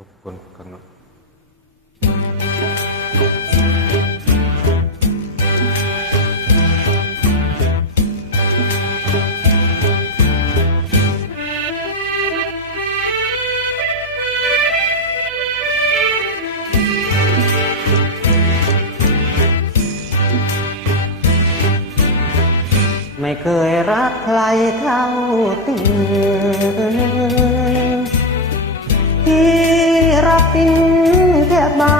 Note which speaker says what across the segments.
Speaker 1: รบกวนกันหน่อย
Speaker 2: ไม่เคยรักใครเท่าติงที่ รักติงแค่บา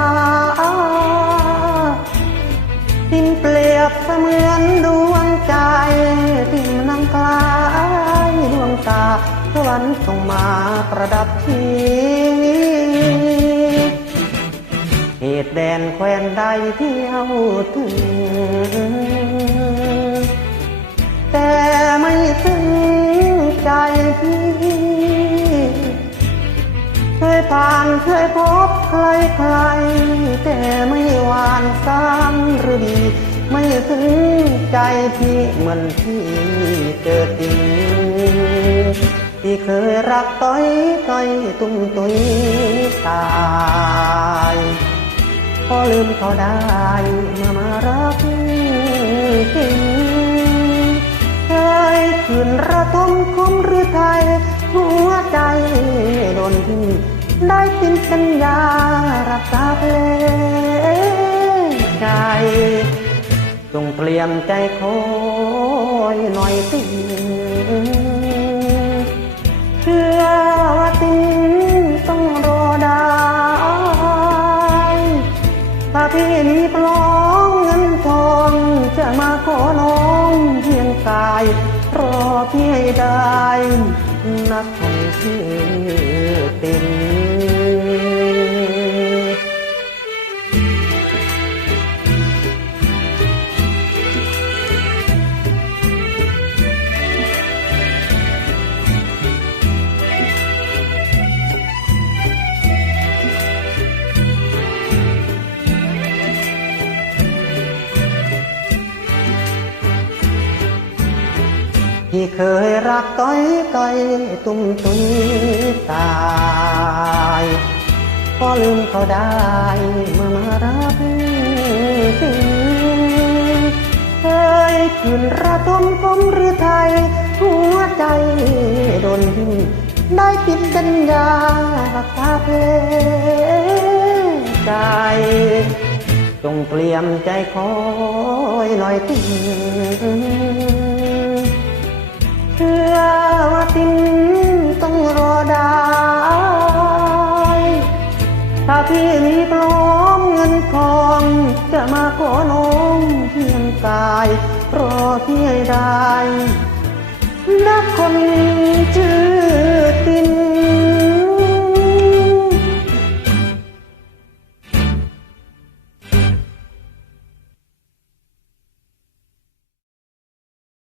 Speaker 2: ติงเปรียบเสมือนดวงใจที่นังกลายดวงตาสวรรค์ส่งมาประดับชีวิตเหตุแดนแควนใดเที่ยวถึง เคยผ่านเคยพบใครใคร แต่ไม่หวานซ้ำหรือดี ไม่ถึงใจพี่เหมือนที่เจอจริงที่เคยรักต้อยต้อยตุ้มตุ้ยตายพอลืมเขาได้มื่อมารักจริงเคยขืนระทมคมหรือไทยหัวใจโดนทิ้ง ได้กินสัญญารักษาเพลงใจจงเตรียมใจคอยหน่อยสิเชื่อว่าติงต้องรอได้ถ้าพี่มีปลองเงินทองจะมาขอน้องเพียงกายรอพี่ให้ได้นักคนชื่อติน ที่เคยรักต้อยต้อยตุ้มตุ้ยตายก็ลืมเขาได้เมื่อมารักจริงเคยขึ้นระทมกลมหรือไทย หัวใจโดนทิ้งได้ปิดสัญญารักษาเพลใจจงเปลี่ยมใจคอยหน่อยติ องเพียงกาย รอเพี่ให้ได้นักคนจ